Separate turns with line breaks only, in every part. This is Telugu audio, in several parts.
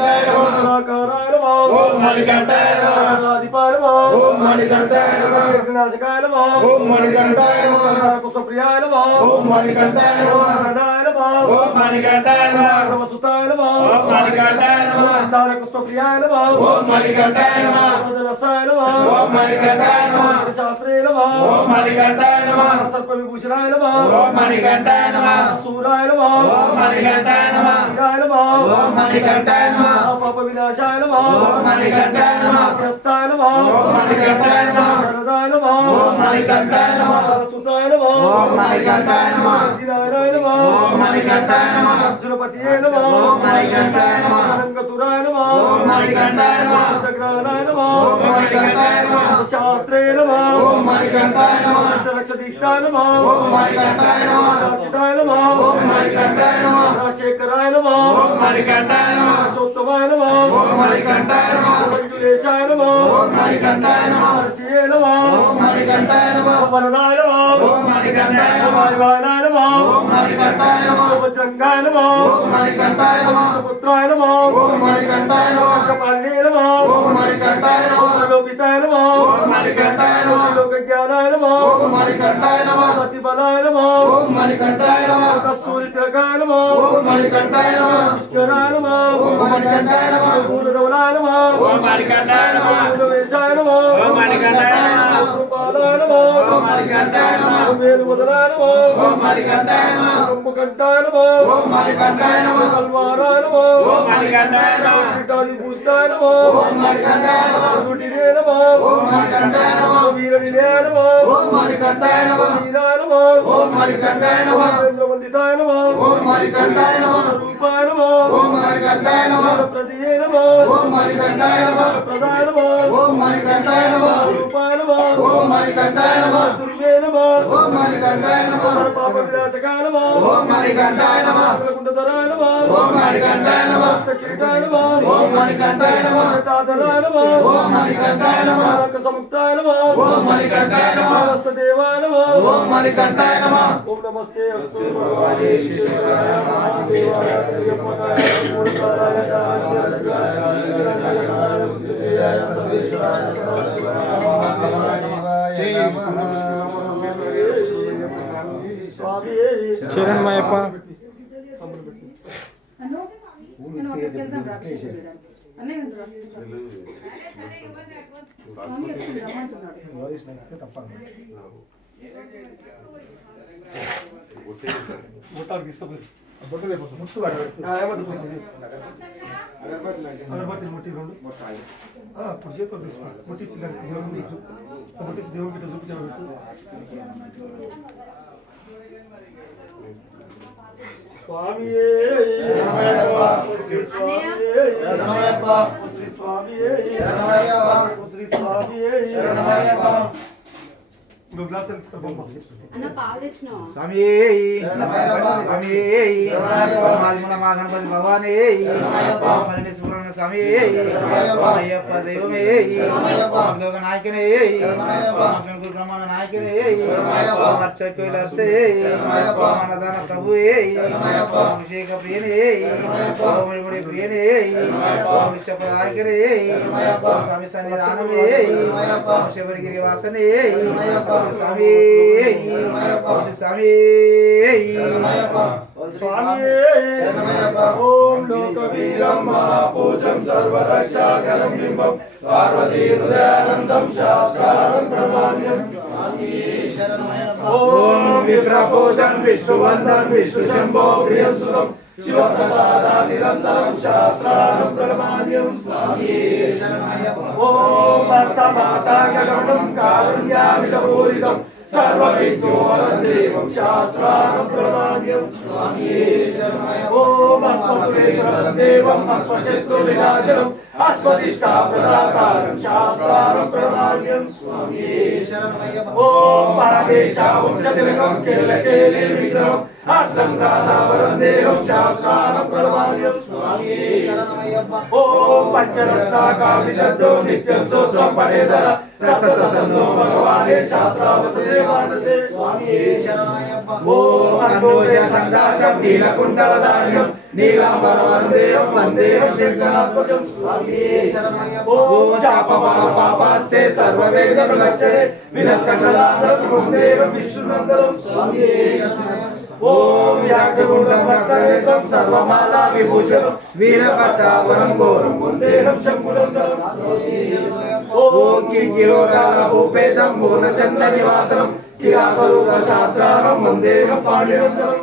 మణికంఠాయ నమః ఓం మణికంఠాయ నమః
అనాదిపాయ నమః.
ఓం మణికంఠాయ నమః
విఘ్నాశకాయ నమః.
ఓం మణికంఠాయ నమః
కుశప్రియాయ నమః.
ఓం మణికంఠాయ నమః. ఓం మణికంఠాయ నమః
నమసుతాయ నమః
ఓం మణికంఠాయ నమః
తారకుష్ప్రియాయ నమః
ఓం మణికంఠాయ నమః
ప్రజలసాయ నమః
ఓం మణికంఠాయ నమః
శాస్త్రే నమః
ఓం మణికంఠాయ నమః
సర్ప విభూషణాయ నమః
ఓం మణికంఠాయ నమః
సూరాయ నమః
ఓం మణికంఠాయ నమః
వీరాయ నమః
ఓం మణికంఠాయ నమః
పాప వినాశాయ నమః
ఓం మణికంఠాయ నమః
శస్తాయ నమః
ఓం మణికంఠాయ నమః
శరదాయ నమః
ఓం మణికంఠాయ నమః
సుతాయ నమః
ఓం మణికంఠాయ నమః
నమః
మణికంఠాయ నమః
అర్జునపతియే నమః?
ఓం మణికంఠాయ నమః
రంగతురాయ నమః
ఓం మణికంఠాయ నమః
చక్రాయ నమః
ఓం మణికంఠాయ నమః
శాస్త్రే నమః
ఓం మణికంఠాయ నమః
రక్ష దీక్షాయ నమః
ఓం మణికంఠాయ నమః
రాక్షితాయ నమః
ఓం మణికంఠాయ నమః
రాజశేఖరాయ నమః
ఓం మణికంఠాయ నమః
పురుషోత్తమాయ నమః
ఓం మణికంఠాయ నమః
మంజులేశాయ నమః
ఓం మణికంఠాయ నమః
అర్చయే నమః
ఓం మణికంఠాయ నమః
వరదాయ నమః
ఓం మణికంఠాయ నమః
వాయువాయనాయ నమః
ఓం మణికంఠాయ నమః ఓం మణికంఠాయ నమః
పుత్రాయ నమః
ఓం మణికంఠాయ నమః
కపాలే నమః
ఓం మణికంఠాయ నమః
లోపితాయ నమః
ఓం మణికంఠాయ నమః
లోకజ్ఞానాయ నమః
ఓం మణికంఠాయ నమః
ప్రతిబలాయ నమః
ఓం మణికంఠాయ నమః
కస్తూరి తిలకాయ నమః
ఓం మణికంఠాయ నమః
పుష్కరాయ నమః
ఓం మణికంఠాయ నమః
పూలధవలాయ నమః
ఓం మణికంఠాయ నమః
పూలవేశాయ నమః
ఓం మణికంఠాయ నమః
కృపాలాయ నమః
ఓం మణికంఠాయ నమః
వేలుముదలాయ నమః
ఓం మణికంఠాయ నమః
బ్రహ్మకంఠాయ నమః
ఓం మణికంఠాయ నమః
కల్వారాయ నమః
ఓం మణికంఠాయ నమః
పిటాది పూస్తాయ నమః
ఓం మణికంఠాయ నమః
దుడినే నమః
ఓం మణికంఠాయ నమః
వీరనిలయ నమః
ఓం మణికంఠాయ నమః
వీరాయ నమః
ఓం మణికంఠాయ నమః
చంద్రవందితాయ నమః
ఓం మణికంఠాయ నమః
రూపాయ నమః
ఓం మణికంఠాయ నమః
ప్రతియే నమః
ఓం మణికంఠాయ నమః
ప్రదాయ నమః
ఓం మణికంఠాయ నమః
రూపాయ నమః
ఓం మణికంఠాయ నమః
దుర్గే నమః
ఓం మణికంఠాయ నమః
పాప వినాశకాయ నమః
ఓం మణికంఠాయ నమః
కుండధరాయ నమః
ఓం మణికంఠాయ నమః
దక్షిణాయ నమః
ఓం మణికంఠాయ నమః
తాధరాయ నమః
ఓం మణికంఠాయ నమః
సముక్తాయ నమః
ఓం మణికంఠాయ నమః
హస్తదేవాయ నమః
ఓం మణికంఠాయ నమః
ఓం నమస్తే అస్తు భగవానే శ్రీశ్వరాయ మహాదేవాయ శ్రీపదాయ మూలపదాయ
చిరణ్మయప్ప
అను నేను అక్కడికి వెళ్దాం
అగరబత్తి ముట్టి రెండు కుడి చేతితో తీసుకో ముట్టించి చూ- ముట్టించి స్వామియే శ్రీ స్వామియే శ్రీ స్వామియే ఇంకో గ్లాస్
అన్న పాలు తెచ్చినావా?
స్వామి స్వామి మన మా గణపతి స్వామి అయ్యప్ప దైవమే లోక నాయకనే గురు బ్రహ్మాండ నాయకనే అర్చకులర్సే మనదాన ప్రభువే అభిషేక ప్రియనే ఓమనిగుడి ప్రియనే విశ్వపదాయకనే స్వామి సన్నిధానమే శబరిగిరి వాసనే స్వామి స్వామి
ॐ लोकवीरं महापूजं सर्वरक्षाकरं बिम्बं। पार्वतीहृदयानन्दं शास्त्रानं प्रमाण्यम् ॐ विप्रपूजं विश्ववन्दं विश्वशम्भो शिवप्रसादानिरन्तरं शास्त्राणं प्रणमार्यं स्वामिये ॐ भक्तपातागमनं कारुण्यामिदपूरितं सर्वविद्योरदेवं शास्त्राणं प्रणमार्यं स्वामिये ॐ अस्मत्वेकरदेवम् अस्मशत्रुविनाशनम् अस्मदिष्टाप्रदातारं शास्त्राणं प्रणमार्यं स्वामिये ॐ पादेशावंशतिलकं केलकेले ఓం పరమేశ అర్థం కాలావరం దేవం పంచరత్న నిత్యం పడేదర భగవానే శాస్త్రావసే మానసే నీలకుండల ధాన్యం
నీలాంబరవరం దేవం వందేవం శంకరాత్మజం సర్వవేద వందేవం విష్ణునందనం. ఓం యాజ్ఞగుండం భక్తవేదం సర్వమాలా విభూషణం. వీరభట్టావరం ఘోరం వందేవం శంభునందనం ఓం కింకిరోగాల భూపేదం పూర్ణచంద నివాసనం. కిరాపరూప శాస్త్రారం వందేహం పాండినందనం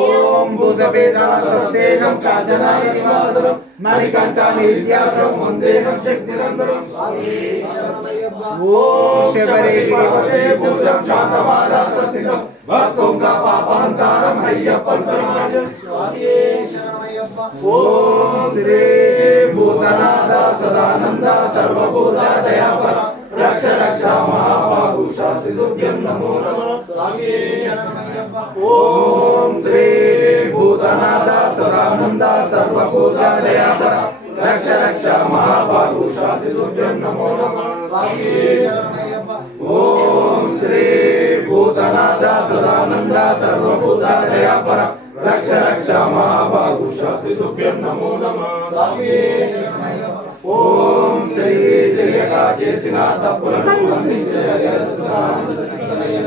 ఓం భూతవేదానం కాంచనాయ నివాసనం. మణికంఠ నిర్యాసం వందేహం ओम शबरे भगवते भूषं शान्तवादासस्थितं श्री भूतनाथ सदानन्द सर्वभूता दयापर रक्ष रक्ष महापागुषा शिशुभ्यं नमो श्री भूतनाथ सदानन्द सर्वभूता दयापर रक्ष रक्ष महापागुषा शिशुभ्यं नमो नमः। ओम श्री भूतनाथा सदानंदा सर्वभूता दया पर
रक्ष रक्ष महाभागुषासितुभ्यं नमो नमः। ओम श्री श्री जय जय सदानंद चित्तनयन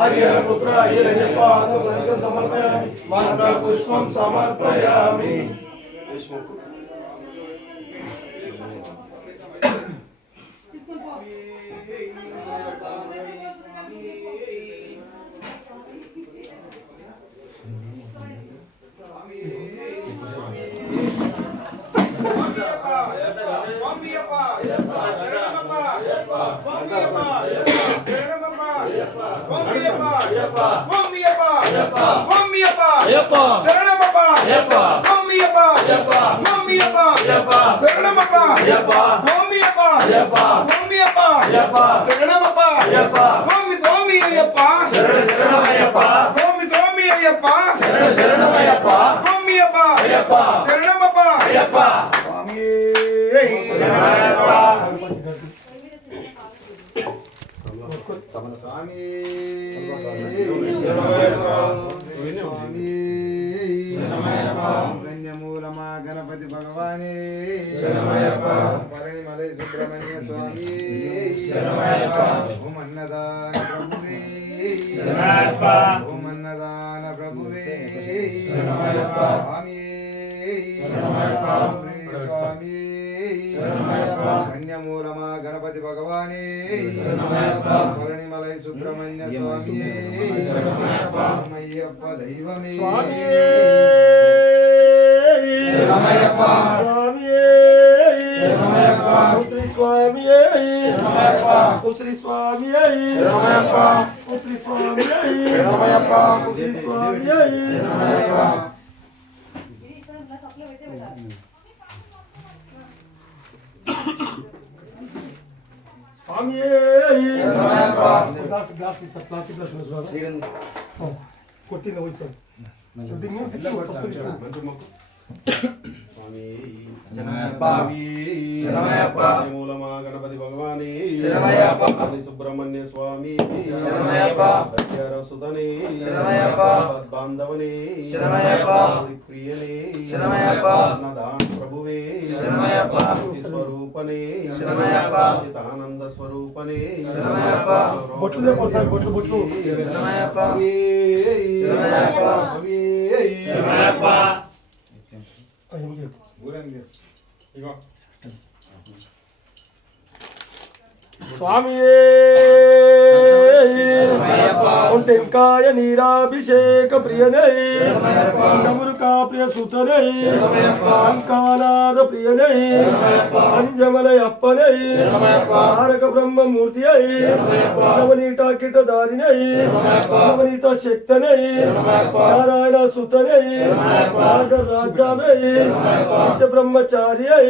हरिपुत्राय यज्ञपाद समर्पयामि। मन्त्रपुष्पं समर्पयामि। ಯಪ್ಪಾ ಶರಣಮಪ್ಪ ಯಪ್ಪಾ ಸ್ವಾಮಿಯಪ್ಪ ಯಪ್ಪಾ ಸ್ವಾಮಿಯಪ್ಪ ಯಪ್ಪಾ ಶರಣಮಪ್ಪ ಯಪ್ಪಾ ಸ್ವಾಮಿಯಪ್ಪ ಯಪ್ಪಾ ಸ್ವಾಮಿಯಪ್ಪ ಯಪ್ಪಾ ಶರಣಮಪ್ಪ ಯಪ್ಪಾ ಸ್ವಾಮಿ ಸ್ವಾಮಿಯಪ್ಪ ಶರಣ ಶರಣಮಯ್ಯಪ್ಪ ಸ್ವಾಮಿ ಸ್ವಾಮಿಯಪ್ಪ ಶರಣ ಶರಣಮಯ್ಯಪ್ಪ ಸ್ವಾಮಿಯಪ್ಪ ಯಪ್ಪಾ ಶರಣಮಪ್ಪ ಯಪ್ಪಾ ಸ್ವಾಮಿಯೇ ಶರಣಪ್ಪ ಸ್ವಾಮಿ
కన్యమూలమా గణపతి భగవానే పరిమలై సుబ్రహ్మణ్య స్వామి. ఓం అన్నదాన ప్రభువే. ఓం అన్నదాన ప్రభువే. స్వామి స్వామి కన్యమూలమా గణపతి భగవానే పరిమలై సుబ్రహ్మణ్య స్వామి అయ్యప్ప దైవమే.
Sri Swami Hari Ramayappa Sri Swami Hari Ramayappa Sri Swami
మూలమా Ganapati భగవాని Subrahmanya స్వామి. సుధని. బాంధవని. ప్రియనే ప్రభువే స్వరూపనే. చితానంద స్వరూపనే
శరణమయ్యప్ప.
బొట్లు
不
行
不
行，
我来给你，一个。啥米？तिलकाय नीराभिषेक प्रिय नहीं प्रिय सुत नहीं प्रिय नहीं अंजमल तारक ब्रह्म मूर्ति नवनीता किट नहीं
नवनीता
शक्त नारायण सुत नहीं नहीं ब्रह्मचार्य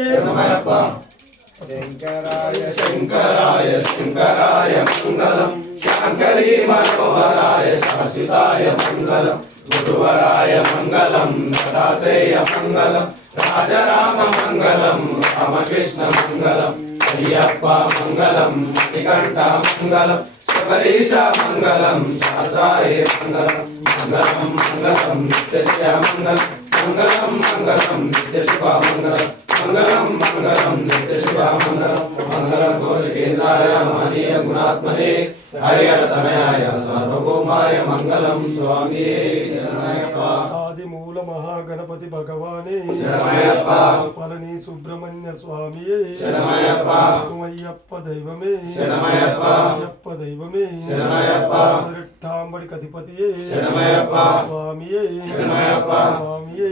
शंकराय शंकराय शंकराय मंगलम शंकरी मनोहराय शासिताय मङ्गलम् गुरुवराय मङ्गलम् दत्तात्रेय मङ्गलम् राजराममङ्गलम् रामकृष्णमङ्गलम् अय्यप्पा मङ्गलम् मणिकण्ठामङ्गलम् शबरीशा मङ्गलम् शास्त्राय मङ्गलम् मङ्गलम् मङ्गलम् नित्यजया मङ्गलम् मङ्गलम् मङ्गलम् नित्यशुभा मङ्गलम् శుభ మంగళం మంగళం కోశకేంద్రాయ మానీయ గుణాత్మనే హరిహరతనయాయ సార్వభౌమాయ మంగళం స్వామి శరణయ్యప్ప
ఆది మూల మహాగణపతి భగవానే
శరణమయ్యప్ప.
పళని సుబ్రహ్మణ్య స్వామి
శరణమయ్యప్ప.
అయ్యప్ప దైవమే
శరణమయ్యప్ప.
అయ్యప్ప దైవమే
శరణమయ్యప్ప.
రెట్టాంబడి కధిపతి
శరణమయ్యప్ప.
స్వామియే
శరణమయ్యప్ప.
స్వామియే